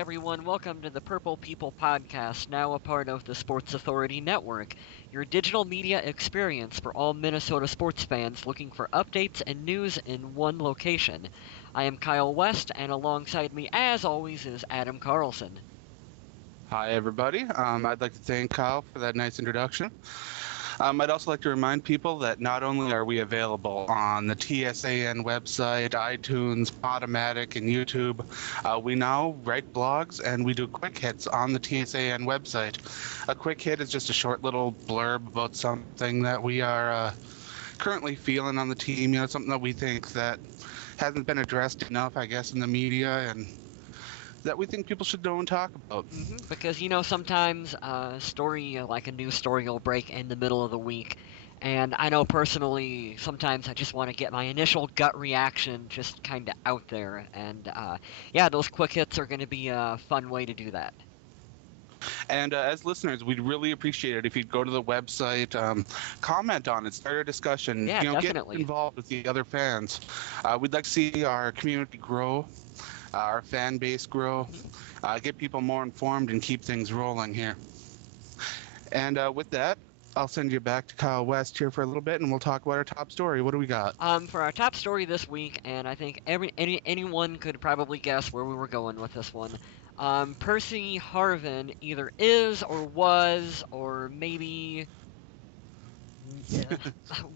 everyone. Welcome to the Purple People Podcast, now a part of the Sports Authority Network, your digital media experience for all Minnesota sports fans looking for updates and news in one location. I am Kyle West, and alongside me, as always, is Adam Carlson. Hi, everybody. I'd like to thank Kyle for that nice introduction. I'd also like to remind people that not only are we available on the TSAN website, iTunes, Podomatic, and YouTube, we now write blogs and we do quick hits on the TSAN website. A quick hit is just a short little blurb about something that we are currently feeling on the team, something that we think that hasn't been addressed enough, I guess, in the media, and that we think people should know and talk about. Because, sometimes a story, like a news story, will break in the middle of the week. And I know personally, sometimes I just want to get my initial gut reaction just kind of out there. And, those quick hits are going to be a fun way to do that. And as listeners, we'd really appreciate it if you'd go to the website, comment on it, start a discussion, definitely. Get involved with the other fans. We'd like to see our community grow, our fan base grow, get people more informed, and keep things rolling here. And with that, I'll send you back to Kyle West here for a little bit, and we'll talk about our top story. What do we got? For our top story this week, and I think anyone could probably guess where we were going with this one. Percy Harvin either is or was or maybe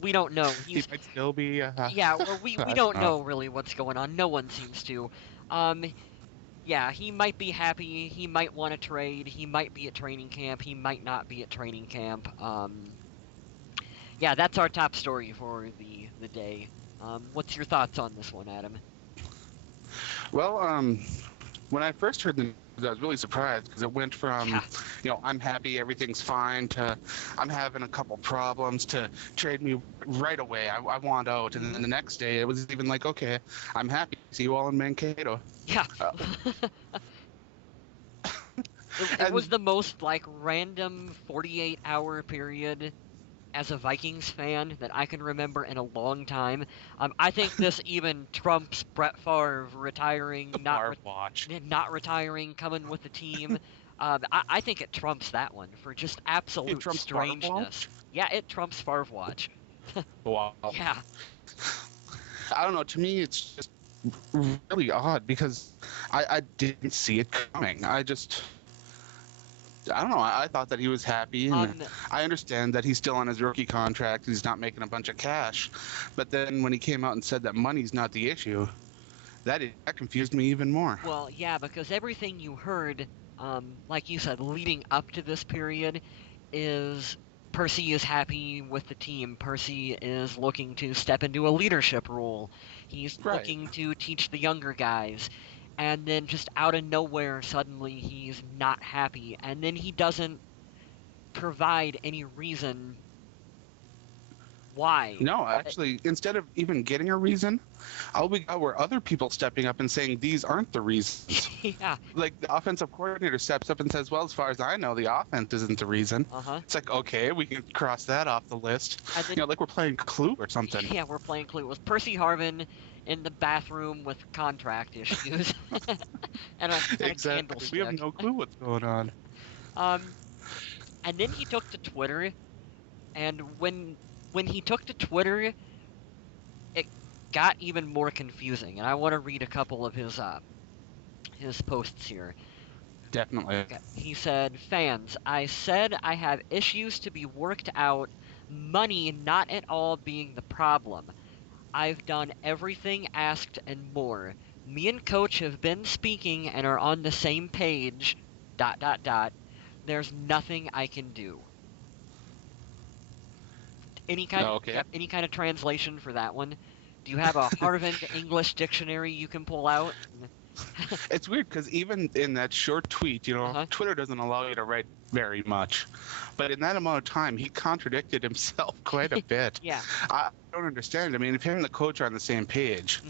we don't know. He might still be. We don't know really what's going on. No one seems to. He might be happy. He might want to trade. He might be at training camp. He might not be at training camp. That's our top story for the day. What's your thoughts on this one, Adam? Well, when I first heard the news, I was really surprised because it went from, I'm happy, everything's fine, to I'm having a couple problems, to trade me right away. I want out. And then the next day, it was even like, okay, I'm happy. See you all in Mankato. Yeah. It was the most, random 48-hour period as a Vikings fan that I can remember in a long time. I think this even trumps Brett Favre retiring, not retiring, coming with the team. I think it trumps that one for just absolute strangeness. Yeah, it trumps Favre Watch. Wow. Yeah. I don't know. To me, it's just really odd because I didn't see it coming. I don't know. I thought that he was happy, and I understand that he's still on his rookie contract. He's not making a bunch of cash. But then when he came out and said that money's not the issue, that confused me even more. Well, yeah, because everything you heard, like you said, leading up to this period is Percy is happy with the team. Percy is looking to step into a leadership role. He's looking to teach the younger guys. And then just out of nowhere, suddenly he's not happy. And then he doesn't provide any reason why. No, actually, instead of even getting a reason, all we got were other people stepping up and saying these aren't the reasons. Yeah. Like the offensive coordinator steps up and says, well, as far as I know, the offense isn't the reason. It's like, okay, we can cross that off the list. Then, like we're playing Clue or something. Yeah, we're playing Clue. It was Percy Harvin in the bathroom with contract issues. and a candlestick. We have no clue what's going on. And then he took to Twitter, and when he took to Twitter, it got even more confusing. And I want to read a couple of his posts here. Definitely. Okay. He said, "Fans, I said I have issues to be worked out, money not at all being the problem. I've done everything asked and more. Me and Coach have been speaking and are on the same page, ... There's nothing I can do." Any kind of translation for that one? Do you have a Harvard English dictionary you can pull out? It's weird because even in that short tweet, Twitter doesn't allow you to write very much. But in that amount of time, he contradicted himself quite a bit. Yeah. I don't understand. I mean, if him and the coach are on the same page,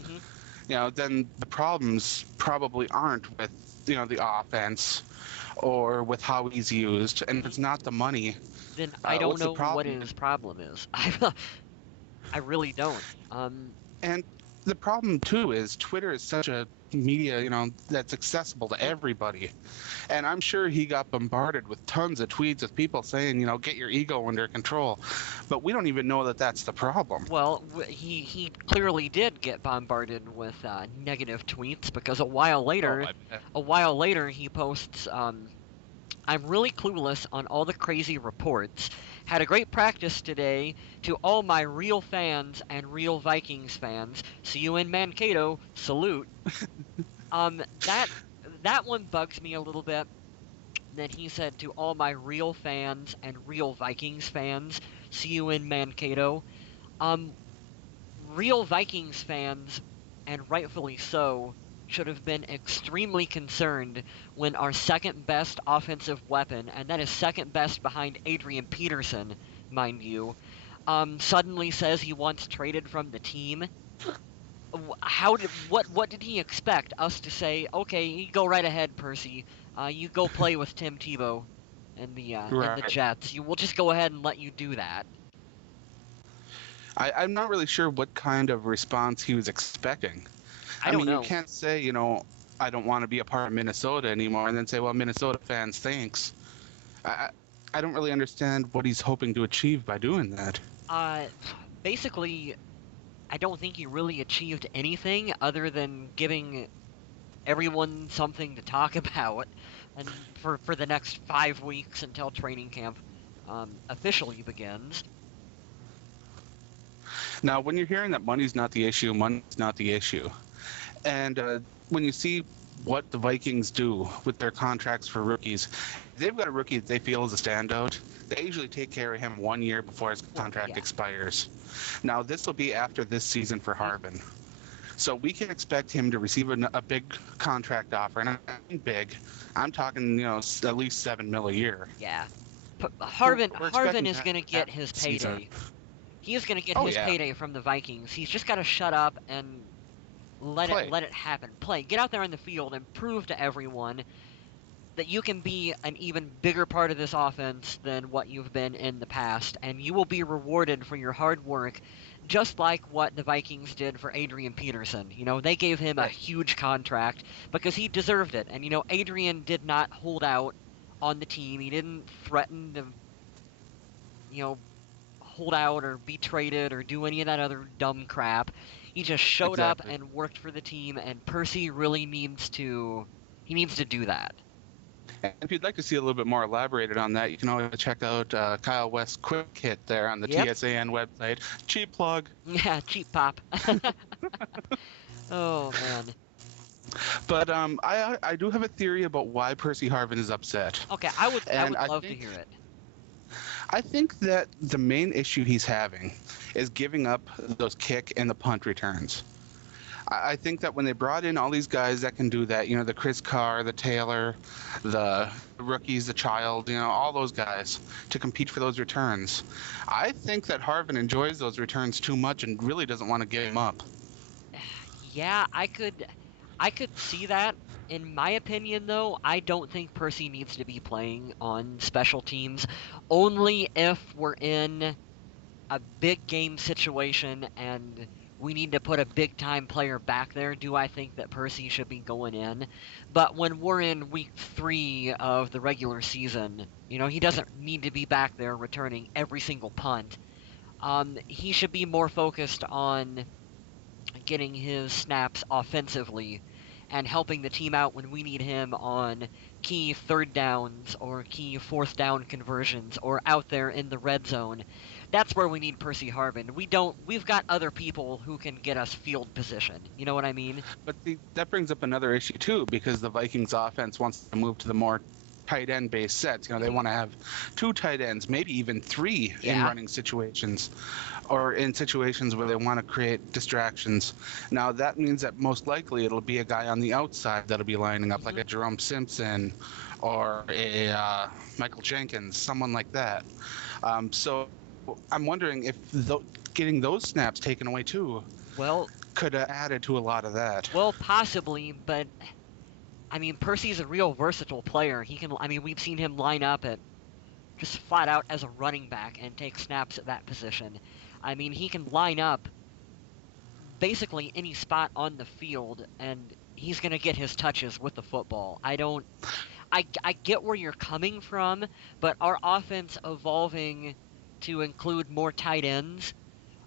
then the problems probably aren't with, the offense or with how he's used. And if it's not the money, then I don't know what his problem is. I really don't. And the problem, too, is Twitter is such a media, that's accessible to everybody. And I'm sure he got bombarded with tons of tweets with people saying, get your ego under control. But we don't even know that that's the problem. Well, he clearly did get bombarded with negative tweets because a while Oh, later, I bet. he posts, I'm really clueless on all the crazy reports. Had a great practice today. To all my real fans and real Vikings fans, see you in Mankato. Salute. That one bugs me a little bit. Then he said to all my real fans and real Vikings fans, see you in Mankato. Um, Real Vikings fans, and rightfully so, should have been extremely concerned when our second best offensive weapon, and that is second best behind Adrian Peterson, mind you, suddenly says he wants traded from the team. What did he expect us to say? Okay, you go right ahead, Percy. You go play with Tim Tebow and the Right. Jets. We'll just go ahead and let you do that. I'm not really sure what kind of response he was expecting. I I don't mean, you know. can't say, I don't want to be a part of Minnesota anymore, and then say, well, Minnesota fans, thanks. I, I don't really understand what he's hoping to achieve by doing that. Uh, Basically, I don't think he really achieved anything other than giving everyone something to talk about, and for the next 5 weeks until training camp officially begins. Now, when you're hearing that money's not the issue, money's not the issue. And when you see what the Vikings do with their contracts for rookies, they've got a rookie that they feel is a standout. They usually take care of him 1 year before his contract Yeah. expires. Now, this will be after this season for Harvin. So we can expect him to receive a big contract offer, and I'm big. I'm talking, at least $7 million a year. Yeah. We're Harvin expecting is that going to get his this season. payday. He is going to get Oh his yeah, payday from the Vikings. He's just got to shut up and play. let it happen. Play. Get out there on the field and prove to everyone that you can be an even bigger part of this offense than what you've been in the past, and you will be rewarded for your hard work, just like what the Vikings did for Adrian Peterson. They gave him a Right. huge contract because he deserved it, and Adrian did not hold out on the team. He didn't threaten to, you know, hold out or be traded or do any of that other dumb crap. He just showed up Exactly. and worked for the team, and Percy really needs to do that. And if you'd like to see a little bit more elaborated on that, you can always check out Kyle West's quick hit there on the Yep. TSAN website. Cheap plug. Yeah, cheap pop. Oh man. But I do have a theory about why Percy Harvin is upset. Okay, I would And love to hear it. I think that the main issue he's having is giving up those kick and the punt returns. I think that when they brought in all these guys that can do that, the Chris Carr, the Taylor, the rookies, the Child, all those guys to compete for those returns, I think that Harvin enjoys those returns too much and really doesn't want to give them up. Yeah, I could see that. In my opinion, though, I don't think Percy needs to be playing on special teams, only if we're in a big game situation and we need to put a big time player back there. Do I think that Percy should be going in? But when we're in week 3 of the regular season, he doesn't need to be back there returning every single punt. He should be more focused on getting his snaps offensively and helping the team out when we need him on key third downs or key fourth down conversions or out there in the red zone. That's where we need Percy Harvin. We've got other people who can get us field position. You know what I mean? But that brings up another issue too, because the Vikings offense wants to move to the more tight end based sets. They want to have 2 tight ends, maybe even 3 in Yeah. running situations, or in situations where they want to create distractions. Now that means that most likely it'll be a guy on the outside that'll be lining up, like a Jerome Simpson or a Michael Jenkins, someone like that. So I'm wondering if getting those snaps taken away too Well, could have added to a lot of that. possibly, but I mean, Percy's a real versatile player. We've seen him line up at just flat out as a running back and take snaps at that position. He can line up basically any spot on the field and he's gonna get his touches with the football. I get where you're coming from, but our offense evolving to include more tight ends,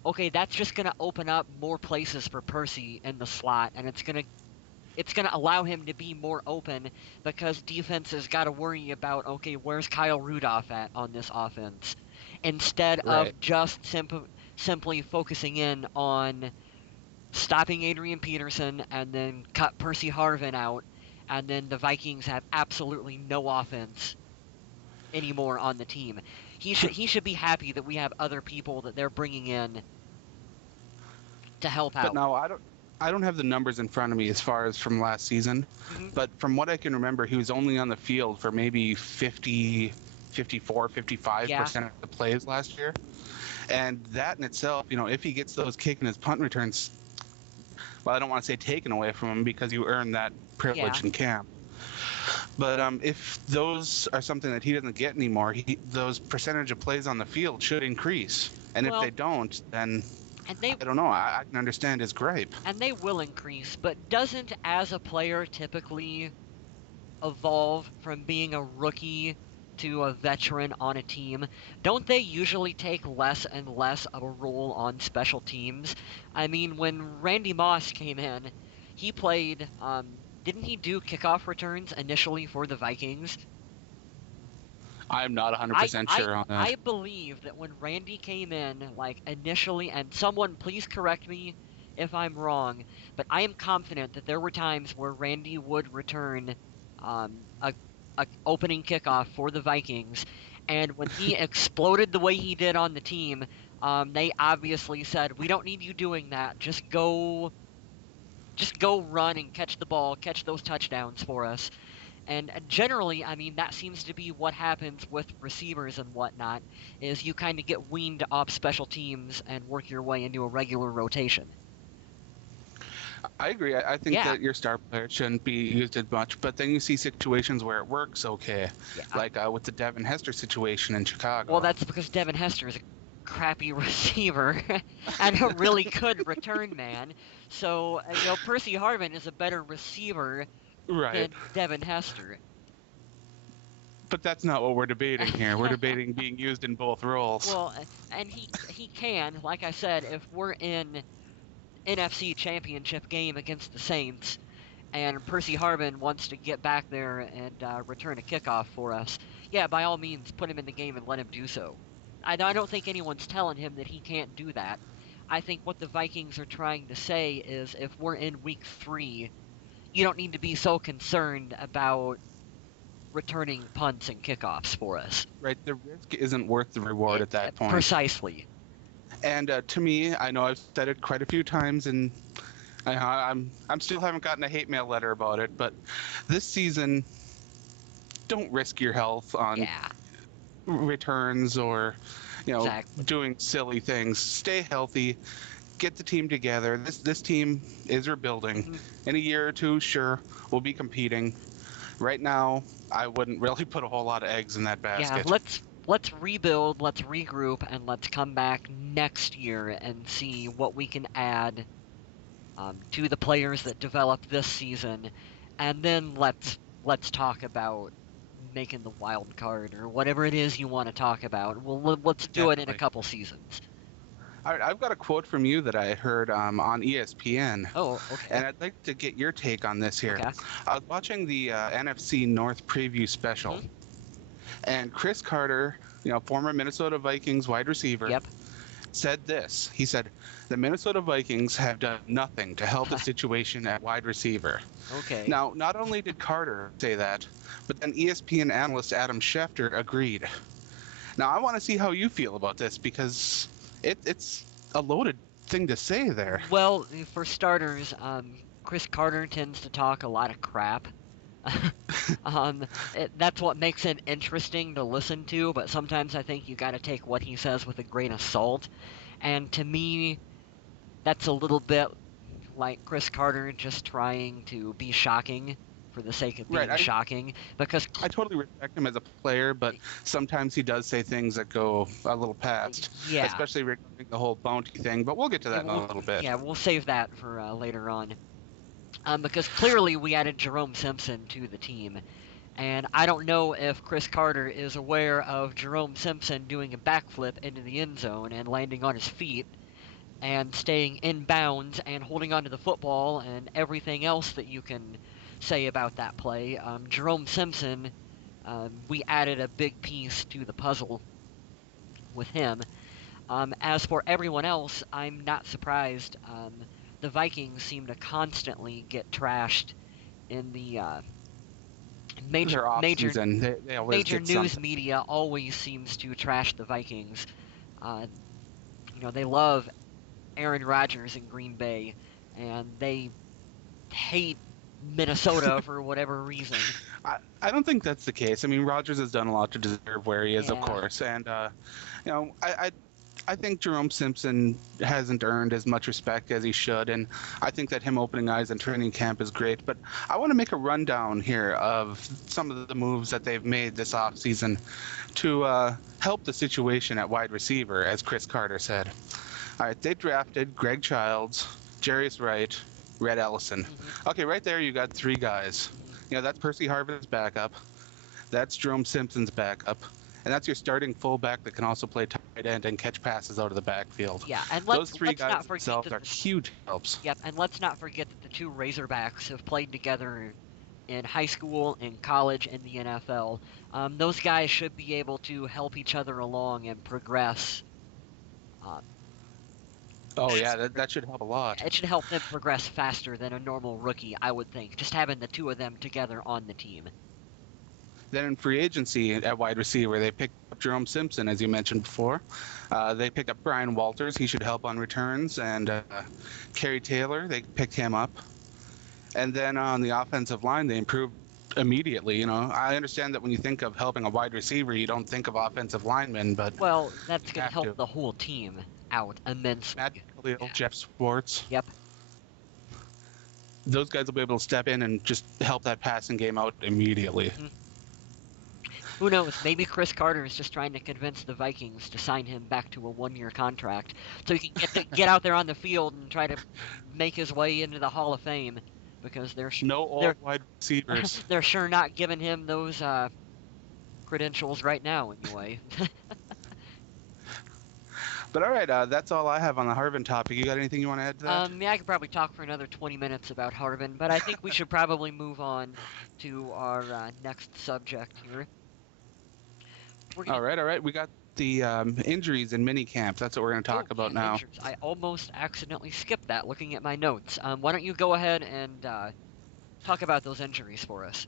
okay, that's just gonna open up more places for Percy in the slot, and it's gonna allow him to be more open because defenses got to worry about, okay, where's Kyle Rudolph at on this offense, instead of Right. just simply focusing in on stopping Adrian Peterson and then cut Percy Harvin out, and then the Vikings have absolutely no offense anymore on the team. He should be happy that we have other people that they're bringing in to help But out. no, I don't have the numbers in front of me as far as from last season. Hmm. But from what I can remember, he was only on the field for maybe 50, 54, 55% Yeah, of the plays last year. And that in itself, if he gets those kick and his punt returns, well, I don't want to say taken away from him because you earned that yeah. privilege in camp. But if those are something that he doesn't get anymore, those percentage of plays on the field should increase. And if they Well, don't, then and they I don't know. I can understand his gripe. and they will increase, but doesn't as a player typically evolve from being a rookie to a veteran on a team? Don't they usually take less and less of a role on special teams? I mean, when Randy Moss came in, he played. Didn't he do kickoff returns initially for the Vikings? I'm not I 100% I sure on that. I believe that when Randy came in, like initially, and someone please correct me if I'm wrong, but I am confident that there were times where Randy would return a opening kickoff for the Vikings, and when he exploded the way he did on the team, they obviously said, "We don't need you doing that. Just go run and catch the ball, catch those touchdowns for us." And generally, I mean, that seems to be what happens with receivers and whatnot, is you kind of get weaned off special teams and work your way into a regular rotation. I agree. I think Yeah, that your star player shouldn't be used as much, but then you see situations where it works okay, yeah. like with the Devin Hester situation in Well, Chicago. that's because Devin Hester is a crappy receiver and a really good return man. So, Percy Harvin is a better receiver Right. than Devin Hester. But that's not what we're debating here. We're debating being used in both roles. Well, and he can, like I said, if we're in NFC Championship game against the Saints, and Percy Harvin wants to get back there and return a kickoff for us, yeah, by all means, put him in the game and let him do so. I don't think anyone's telling him that he can't do that. I think what the Vikings are trying to say is if we're in week 3, you don't need to be so concerned about returning punts and kickoffs for us. Right. The risk isn't worth the reward at that point. Precisely. And to me, I know I've said it quite a few times, and I'm still haven't gotten a hate mail letter about it. But this season, don't risk your health on Yeah, returns or exactly. doing silly things. Stay healthy. Get the team together. This team is rebuilding. Mhm. In a year or two, sure, we'll be competing. Right now, I wouldn't really put a whole lot of eggs in that Yeah, basket. let's rebuild, let's regroup, and let's come back next year and see what we can add to the players that developed this season, and then let's talk about making the wild card or whatever it is you want to talk about. Let's do it in a Definitely. couple seasons. All right, I've got a quote from you that I heard on ESPN, Oh, okay, and I'd like to get your take on this here. okay. I was watching the NFC North preview special, Hmm. and Chris Carter, former Minnesota Vikings wide receiver, Yep. said this. He said, "The Minnesota Vikings have done nothing to help the situation at wide receiver." Okay. Now, not only did Carter say that, but then ESPN analyst Adam Schefter agreed. Now, I want to see how you feel about this because it's a loaded thing to say there. Well, for starters, Chris Carter tends to talk a lot of crap. That's what makes it interesting to listen to, but sometimes I think you got to take what he says with a grain of salt. And to me, that's a little bit like Chris Carter just trying to be shocking for the sake of Right. being shocking. Because, I totally respect him as a player, but sometimes he does say things that go a little past, yeah, especially regarding the whole bounty thing. But we'll get to that in a little bit. yeah, we'll save that for later on. Because clearly we added Jerome Simpson to the team. And I don't know if Chris Carter is aware of Jerome Simpson doing a backflip into the end zone and landing on his feet and staying in bounds and holding onto the football and everything else that you can say about that play. Jerome Simpson, we added a big piece to the puzzle with him. As for everyone else, I'm not surprised. The Vikings seem to constantly get trashed in the major Their off major season, they always major get news something. media always seems to trash the Vikings. They love Aaron Rodgers in Green Bay, and they hate Minnesota for whatever reason. I don't think that's the case. I mean, Rodgers has done a lot to deserve where he is, of Yeah. course, and I think Jerome Simpson hasn't earned as much respect as he should, and I think that him opening eyes in training camp is great. But I want to make a rundown here of some of the moves that they've made this offseason to help the situation at wide receiver, as Chris Carter said. All right, they drafted Greg Childs, Jarius Wright, Red Ellison. Okay, right there you got three guys. That's Percy Harvin's backup. That's Jerome Simpson's backup. And that's your starting fullback that can also play tight end and catch passes out of the backfield. Yeah, and Those three let's guys not forget themselves that are huge helps. Yep, and let's not forget that the two Razorbacks have played together in high school, in college, and the NFL. Those guys should be able to help each other along and progress. Oh, yeah, that should help a lot. It should help them progress faster than a normal rookie, I would think, just having the two of them together on the team. Then in free agency at wide receiver, they picked up Jerome Simpson, as you mentioned before. They picked up Brian Walters. He should help on returns. And Kerry Taylor, they picked him up. And then on the offensive line, they improved immediately. I understand that when you think of helping a wide receiver, you don't think of offensive linemen, but Well, that's going to help the whole team out immensely. Matt Khalil, yeah. Jeff Schwartz. Yep. Those guys will be able to step in and just help that passing game out immediately. Mm-hmm. Who knows? Maybe Chris Carter is just trying to convince the Vikings to sign him back to a one-year contract so he can get out there on the field and try to make his way into the Hall of Fame, because they're wide receivers. They're sure not giving him those credentials right now, anyway. But all right, that's all I have on the Harvin topic. You got anything you want to add to that? Yeah, I could probably talk for another 20 minutes about Harvin, but I think we should probably move on to our next subject here. All right. We got the injuries in minicamp. That's what we're going to talk about now. Injuries. I almost accidentally skipped that looking at my notes. Why don't you go ahead and talk about those injuries for us?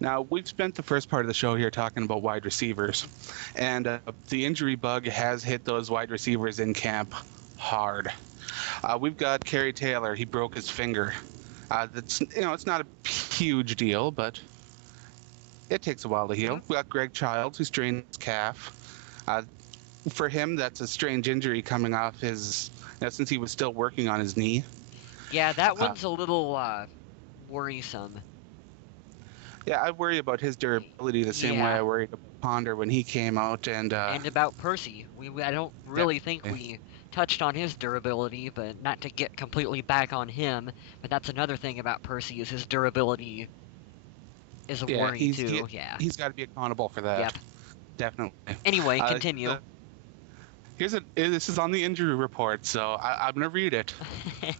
Now, we've spent the first part of the show here talking about wide receivers, and the injury bug has hit those wide receivers in camp hard. We've got Kerry Taylor. He broke his finger. It's not a huge deal, but it takes a while to heal. We got Greg Childs, who strained his calf. For him, that's a strange injury coming off his, since he was still working on his knee. Yeah, that one's a little worrisome. Yeah, I worry about his durability the same way I worried about Ponder when he came out, and about Percy. I don't really think we touched on his durability, but not to get completely back on him. But that's another thing about Percy, is his durability is a worry too. He's got to be accountable for that. Yep. Definitely. Anyway, continue. This is on the injury report, so I'm gonna read it.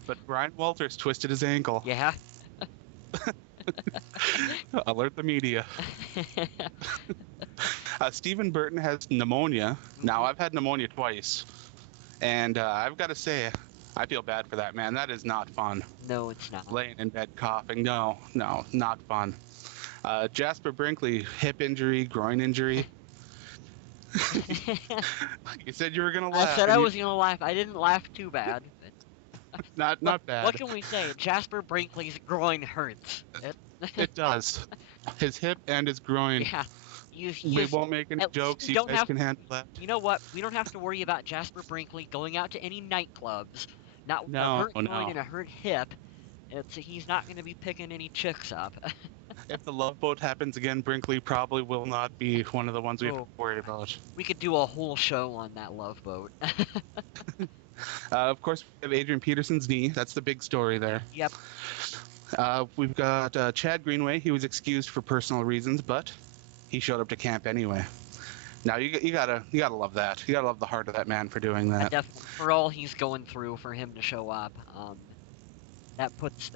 But Brian Walters twisted his ankle. Yeah. Alert the media. Stephen Burton has pneumonia. Now, I've had pneumonia twice, and I've got to say, I feel bad for that man. That is not fun. No, it's not. Laying in bed coughing. No, not fun. Jasper Brinkley, hip injury, groin injury. You said you were gonna laugh. I said I was gonna laugh. I didn't laugh too bad. Not bad. What can we say? Jasper Brinkley's groin hurts. It does. His hip and his groin. Yeah. We won't make any jokes. You guys can handle that. You know what? We don't have to worry about Jasper Brinkley going out to any nightclubs. Not with a hurt groin and a hurt hip. He's not going to be picking any chicks up. If the Love Boat happens again, Brinkley probably will not be one of the ones we have to worry about. We could do a whole show on that Love Boat. Of course, we have Adrian Peterson's knee. That's the big story there. Yep. We've got Chad Greenway. He was excused for personal reasons, but he showed up to camp anyway. Now you gotta love that. You gotta love the heart of that man for doing that. Definitely, for all he's going through, for him to show up, that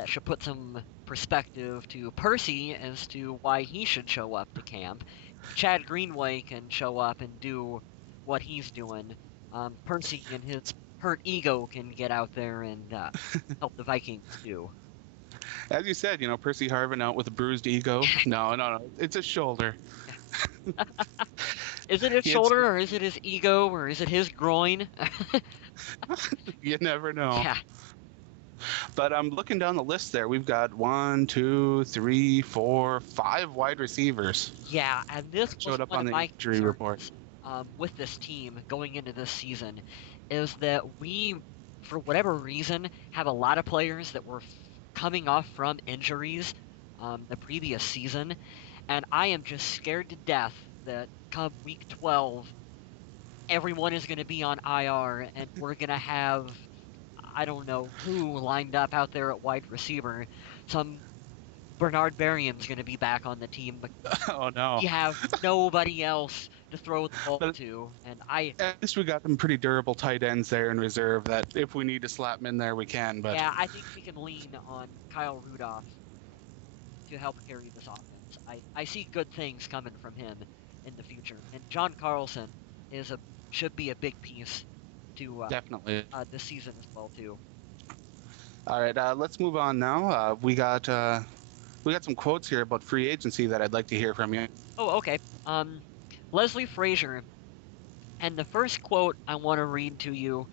should put some perspective to Percy as to why he should show up to camp. Chad Greenway can show up and do what he's doing. Percy and his hurt ego can get out there and help the Vikings too. As you said, Percy Harvin out with a bruised ego. No, it's his shoulder. Is it his shoulder, or is it his ego, or is it his groin? You never know. Yeah. But I'm looking down the list there. We've got 1, 2, 3, 4, 5 wide receivers. Yeah, and this showed up one on of the my injury report. With this team going into this season is that we, for whatever reason, have a lot of players that were coming off from injuries the previous season, and I am just scared to death that come week 12, everyone is going to be on IR, and we're going to have, I don't know who lined up out there at wide receiver. Some Bernard Berrien's going to be back on the team, but oh no, we have nobody else to throw the ball to, and at least we got some pretty durable tight ends there in reserve that if we need to slap them in there, we can. But yeah, I think we can lean on Kyle Rudolph to help carry this offense. I see good things coming from him in the future, and John Carlson should be a big piece to definitely this season as well too. All right, let's move on now. We got some quotes here about free agency that I'd like to hear from you. Oh, okay. Leslie Frazier, and the first quote I want to read to you,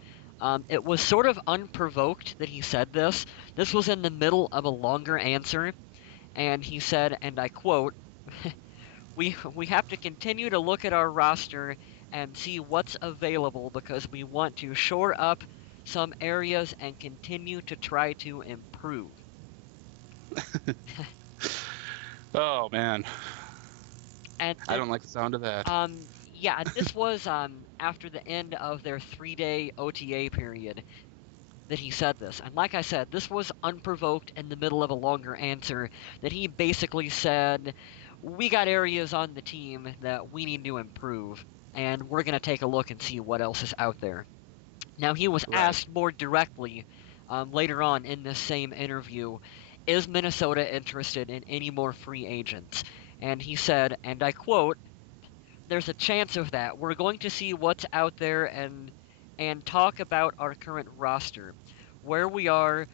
it was sort of unprovoked that he said this. This was in the middle of a longer answer, and he said, and I quote, we have to continue to look at our roster and see what's available because we want to shore up some areas and continue to try to improve. Oh man, And I don't like the sound of that. Yeah, this was after the end of their 3-day OTA period that he said this. And like I said, this was unprovoked in the middle of a longer answer that he basically said, we got areas on the team that we need to improve, and we're going to take a look and see what else is out there. Now, he was asked more directly later on in this same interview, is Minnesota interested in any more free agents? And he said, and I quote, there's a chance of that. We're going to see what's out there and talk about our current roster. Where we are,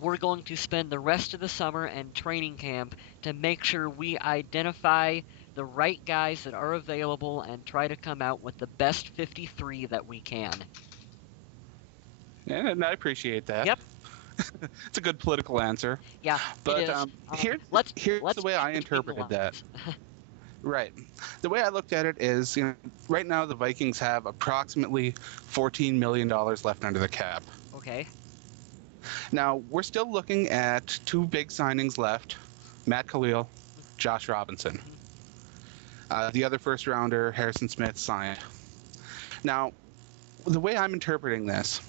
we're going to spend the rest of the summer and training camp to make sure we identify the right guys that are available and try to come out with the best 53 that we can. Yeah, and I appreciate that. Yep. It's a good political answer. Yeah, but it is. Here's the way I interpreted that. Right. The way I looked at it is, right now the Vikings have approximately $14 million left under the cap. Okay. Now, we're still looking at 2 big signings left, Matt Khalil, Josh Robinson. The other first rounder, Harrison Smith, signed. Now, the way I'm interpreting this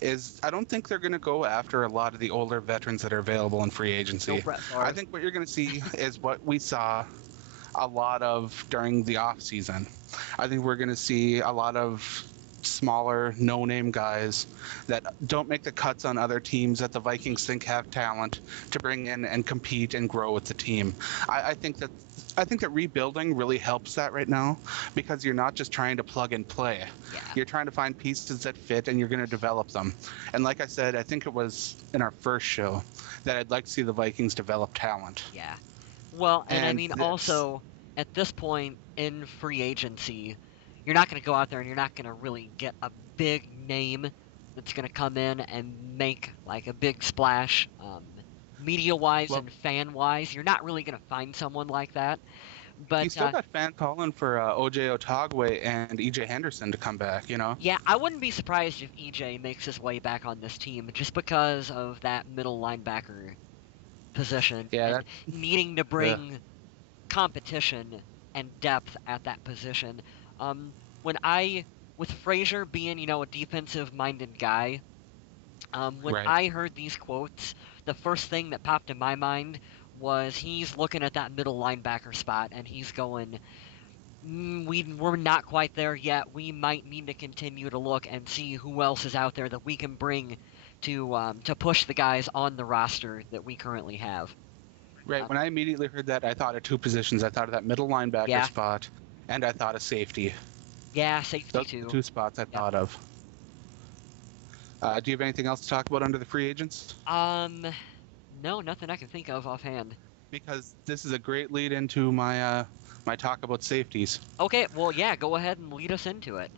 is I don't think they're going to go after a lot of the older veterans that are available in free agency. I think what you're going to see is what we saw a lot of during the off season. I think we're going to see a lot of smaller, no-name guys that don't make the cuts on other teams that the Vikings think have talent to bring in and compete and grow with the team. I think that rebuilding really helps that right now because you're not just trying to plug and play. Yeah. You're trying to find pieces that fit and you're going to develop them. And like I said, I think it was in our first show that I'd like to see the Vikings develop talent. Yeah. Well, and I mean, also, at this point in free agency, you're not going to go out there and you're not going to really get a big name that's going to come in and make like a big splash, media-wise and fan-wise. You're not really going to find someone like that. But you still got fan calling for O.J. Otagwe and E.J. Henderson to come back, Yeah, I wouldn't be surprised if E.J. makes his way back on this team just because of that middle linebacker position. Yeah, and needing to bring competition and depth at that position. With Frazier being, a defensive-minded guy, When Right. I heard these quotes, the first thing that popped in my mind was he's looking at that middle linebacker spot and he's going, we're not quite there yet. We might need to continue to look and see who else is out there that we can bring to push the guys on the roster that we currently have. Right. Um, When I immediately heard that, I thought of two positions. I thought of that middle linebacker yeah, spot, and I thought of safety. yeah, safety Those are the too. two spots I Yep. thought of. Do you have anything else to talk about under the free agents? Um, no, nothing I can think of offhand. Because this is a great lead into my talk about safeties. Okay, well, yeah, go ahead and lead us into it.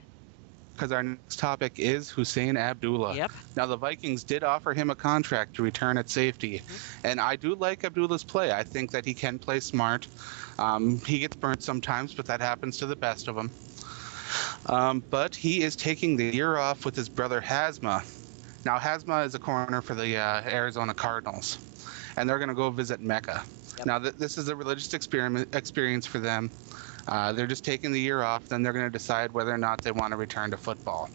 Because our next topic is Husain Abdullah. Yep. Now, the Vikings did offer him a contract to return at safety, and I do like Abdullah's play. I think that he can play smart. He gets burnt sometimes, but that happens to the best of them. But he is taking the year off with his brother Hazma. Now, Hazma is a corner for the Arizona Cardinals, and they're going to go visit Mecca. Yep. Now, this is a religious experience for them. They're just taking the year off, then they're going to decide whether or not they want to return to football.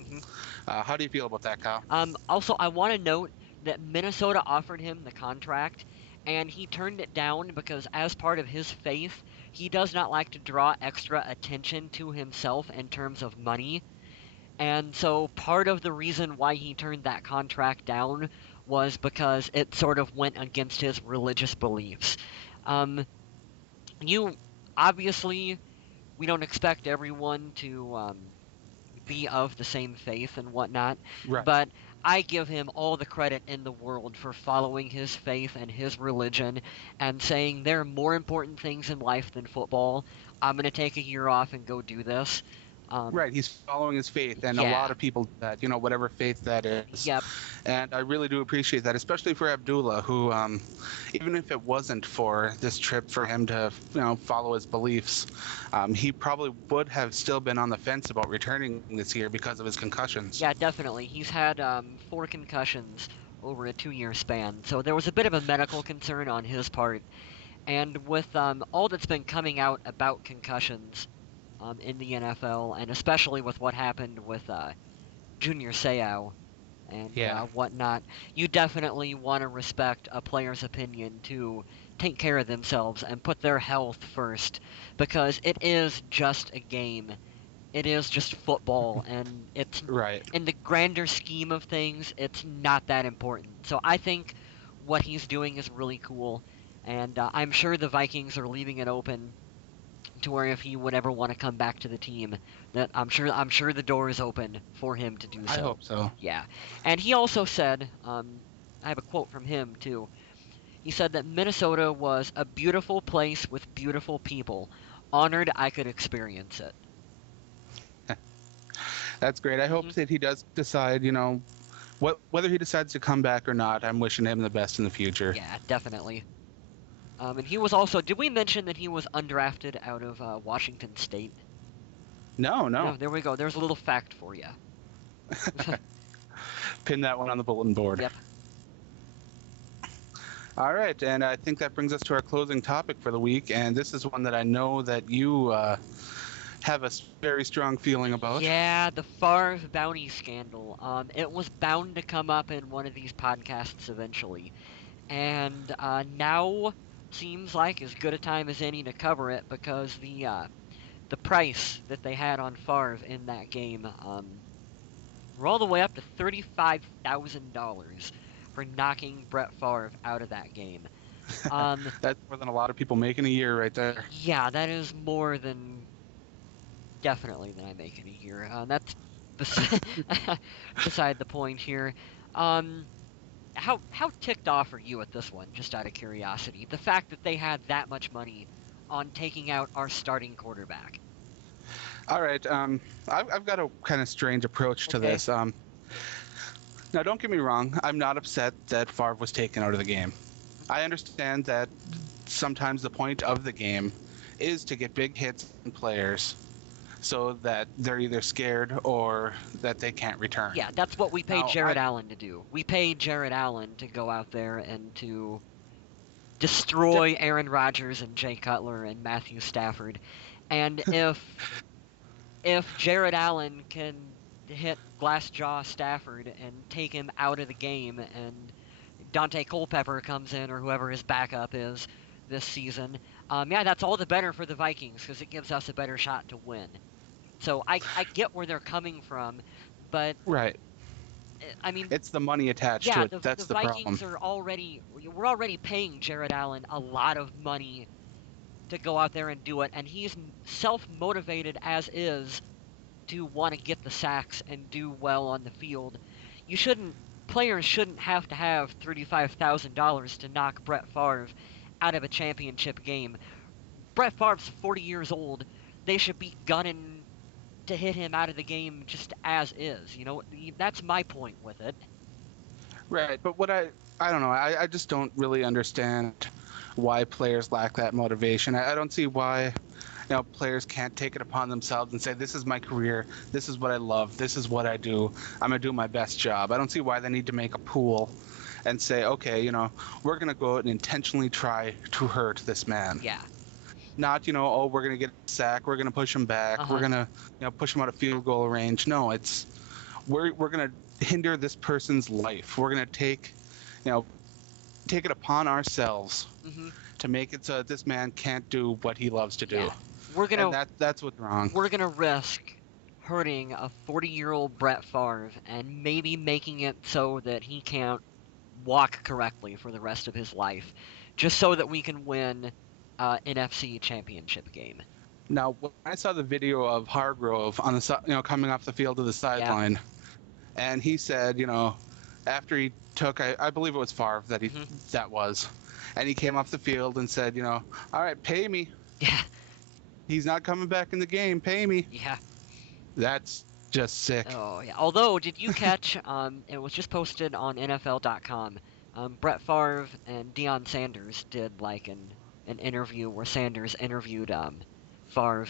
How do you feel about that, Kyle? Also, I want to note that Minnesota offered him the contract, and he turned it down because, as part of his faith, he does not like to draw extra attention to himself in terms of money. And so, part of the reason why he turned that contract down was because it sort of went against his religious beliefs. Um, you obviously, we don't expect everyone to be of the same faith and whatnot, Right. but I give him all the credit in the world for following his faith and his religion and saying there are more important things in life than football. I'm going to take a year off and go do this. Right, he's following his faith, and a Yeah. lot of people do that, whatever faith that is. Yep. And I really do appreciate that, especially for Abdullah, who, even if it wasn't for this trip for him to, follow his beliefs, he probably would have still been on the fence about returning this year because of his concussions. Yeah, definitely. He's had 4 concussions over a 2-year span, so there was a bit of a medical concern on his part. And with all that's been coming out about concussions in the NFL, and especially with what happened with Junior Seau and Yeah. whatnot, you definitely want to respect a player's opinion to take care of themselves and put their health first, because it is just a game. It is just football, and it's Right. in the grander scheme of things, it's not that important. So I think what he's doing is really cool, and I'm sure the Vikings are leaving it open to where if he would ever want to come back to the team, that I'm sure the door is open for him to do so. I hope so. Yeah, and he also said, I have a quote from him too. He said that Minnesota was a beautiful place with beautiful people. Honored I could experience it. That's great. I hope that he does decide, whether he decides to come back or not, I'm wishing him the best in the future. Yeah, definitely. And he was also. Did we mention that he was undrafted out of Washington State? No. No, there we go. There's a little fact for you. Pin that one on the bulletin board. Yep. All right, and I think that brings us to our closing topic for the week, and this is one that I know that you have a very strong feeling about. Yeah, the Favre bounty scandal. It was bound to come up in one of these podcasts eventually, and now seems like as good a time as any to cover it because the price that they had on Favre in that game, were all the way up to $35,000 for knocking Brett Favre out of that game. That's more than a lot of people make in a year right there. Yeah, that is more than definitely than I make in a year. That's beside the point here. How ticked off are you at this one, just out of curiosity? The fact that they had that much money on taking out our starting quarterback. All right, I've got a kind of strange approach to Okay. this. Now, don't get me wrong. I'm not upset that Favre was taken out of the game. I understand that sometimes the point of the game is to get big hits on players so that they're either scared or that they can't return. Yeah, that's what we paid Now, Jared Allen to do. We paid Jared Allen to go out there and to destroy Aaron Rodgers and Jay Cutler and Matthew Stafford. And if Jared Allen can hit Glassjaw Stafford and take him out of the game, and Dante Culpepper comes in, or whoever his backup is this season, yeah, that's all the better for the Vikings because it gives us a better shot to win. So I get where they're coming from, but Right. I mean, It's the money attached to yeah, it. the That's the problem. Vikings we're already paying Jared Allen a lot of money to go out there and do it, and he's self-motivated as is to want to get the sacks and do well on the field. You shouldn't Players shouldn't have to have $35,000 to knock Brett Favre out of a championship game. Brett Favre's 40 years old. They should be gunning to hit him out of the game just as is. That's my point with it. Right. But what I don't know. I just don't really understand why players lack that motivation. I don't see why players can't take it upon themselves and say, this is my career, this is what I love, this is what I do, I'm going to do my best job. I don't see why they need to make a pool and say, okay, we're going to go out and intentionally try to hurt this man. Yeah. Not, oh, we're going to get a sack, we're going to push him back, we're going to push him out of field goal range. No, it's, we're going to hinder this person's life. We're going to take it upon ourselves to make it so that this man can't do what he loves to do. Yeah. That's what's wrong. We're gonna risk hurting a 40-year-old Brett Favre and maybe making it so that he can't walk correctly for the rest of his life, just so that we can win an NFC championship game. Now, when I saw the video of Hargrove on the coming off the field to the sideline, and he said, after he took, I believe it was Favre that was, and he came off the field and said, all right, pay me. Yeah. He's not coming back in the game. Pay me. Yeah. That's just sick. Oh, yeah. Although, did you catch, it was just posted on NFL.com, Brett Favre and Deion Sanders did, like, an interview where Sanders interviewed Favre.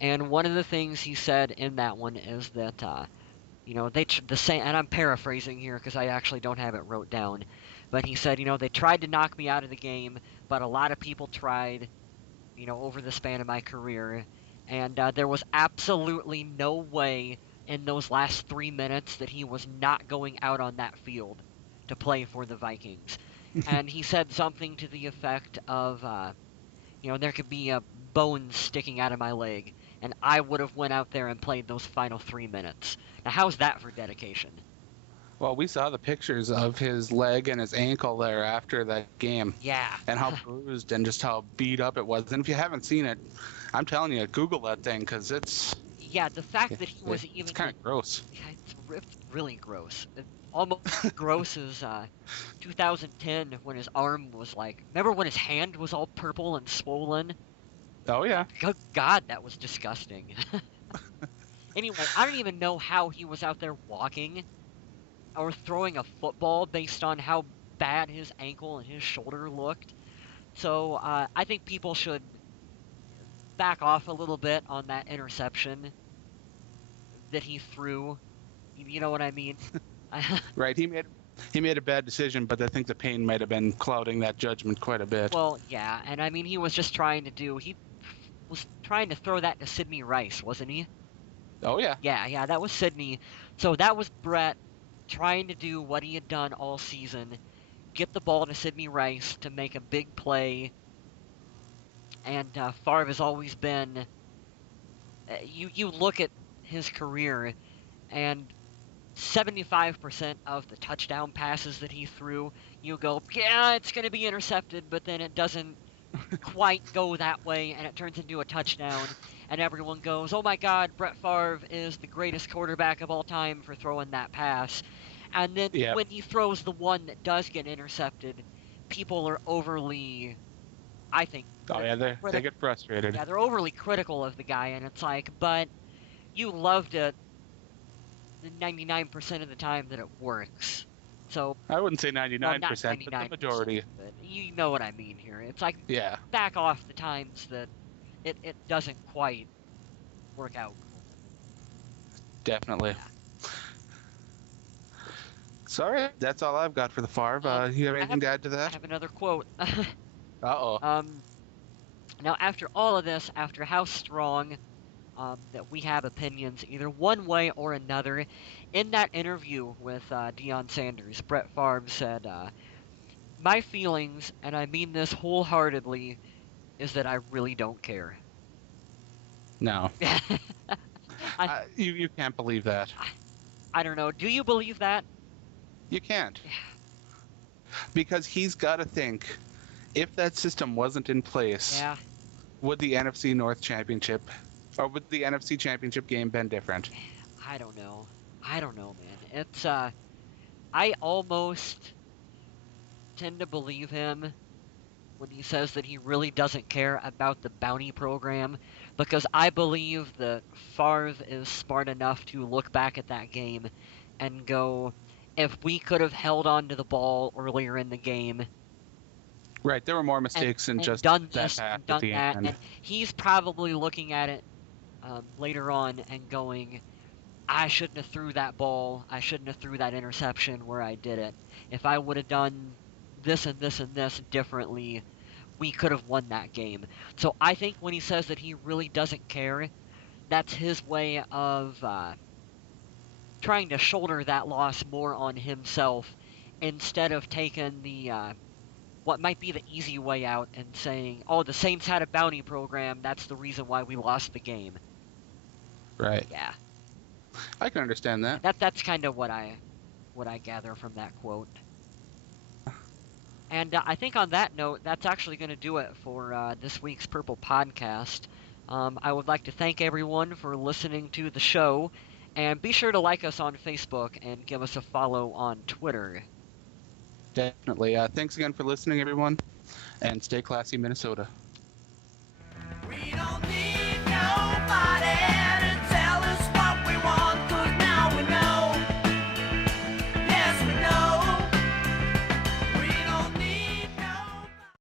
And one of the things he said in that one is that, and I'm paraphrasing here because I actually don't have it wrote down, but he said, they tried to knock me out of the game, but a lot of people tried, over the span of my career, and there was absolutely no way in those last 3 minutes that he was not going out on that field to play for the Vikings. And he said something to the effect of, there could be a bone sticking out of my leg, and I would have went out there and played those final 3 minutes. Now, how's that for dedication? Well, we saw the pictures of his leg and his ankle there after that game. Yeah. And how bruised and just how beat up it was. And if you haven't seen it, I'm telling you, Google that thing because it's... Yeah, the fact that he was even... It's kind of gross. Yeah, it's really gross. Almost gross as 2010 when his arm was like... Remember when his hand was all purple and swollen? Oh, yeah. Good God, that was disgusting. Anyway, I don't even know how he was out there walking or throwing a football based on how bad his ankle and his shoulder looked. So I think people should back off a little bit on that interception that he threw. You know what I mean? Right. He made a bad decision, but I think the pain might have been clouding that judgment quite a bit. Well, yeah, and I mean he was trying to throw that to Sidney Rice, wasn't he? Oh, yeah. Yeah, that was Sidney. So that was Brett trying to do what he had done all season, get the ball to Sidney Rice to make a big play. And Favre has always been... You look at his career, and 75% of the touchdown passes that he threw, you go, yeah, it's going to be intercepted, but then it doesn't quite go that way, and it turns into a touchdown. And everyone goes, oh my God, Brett Favre is the greatest quarterback of all time for throwing that pass. And then when he throws the one that does get intercepted, people are overly, I think... Oh yeah, they get frustrated. Yeah, they're overly critical of the guy, and it's like, but you loved it the 99% of the time that it works. So I wouldn't say 99%, well, but the majority. But you know what I mean here. It's like, yeah, back off the times that it doesn't quite work out. Definitely. Yeah. Sorry, that's all I've got for the Favre. You have anything to add to that? I have another quote. Uh-oh. Now, after all of this, after how strong that we have opinions either one way or another. In that interview with Deion Sanders, Brett Favre said, "My feelings, and I mean this wholeheartedly, is that I really don't care." No, I, you can't believe that. I don't know. Do you believe that? You can't, because he's got to think, if that system wasn't in place, Yeah. would the NFC North Championship, or would the NFC Championship game been different? I don't know. I don't know, man. It's I almost tend to believe him when he says that he really doesn't care about the bounty program, because I believe that Favre is smart enough to look back at that game and go, if we could have held on to the ball earlier in the game Right, there were more mistakes than and just done that this pass and at done the that, end. and he's probably looking at it later on and going, I shouldn't have threw that ball. I shouldn't have threw that interception where I did it. If I would have done this and this and this differently, we could have won that game. So I think when he says that he really doesn't care, that's his way of trying to shoulder that loss more on himself instead of taking the what might be the easy way out and saying, "Oh, the Saints had a bounty program. That's the reason why we lost the game." Right. Yeah, I can understand that. that's kind of what I gather from that quote. And I think on that note, that's actually going to do it for this week's Purple Podcast. I would like to thank everyone for listening to the show, and be sure to like us on Facebook and give us a follow on Twitter. Definitely. Thanks again for listening, everyone, and stay classy, Minnesota.